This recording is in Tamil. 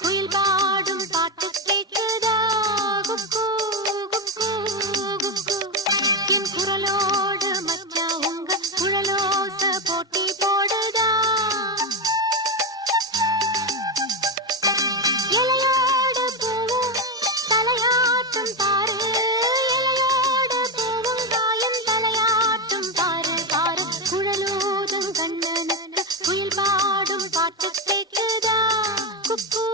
குயில் பாடும் பாட்டு கேக்குதா குக்கு குக்கு குக்கு என் குரலோடு மச்சான் உங்க குழலோச போட்டி போடுதா இலையோடு பூவும் தலையாட்டும் பாரு இலையோடு பூவும் காயும் தலையாட்டும் பாரு பாரு குழலோதும் கண்ணனுக்கு குயில் பாடும் பாட்டு கேக்குதா குக்கு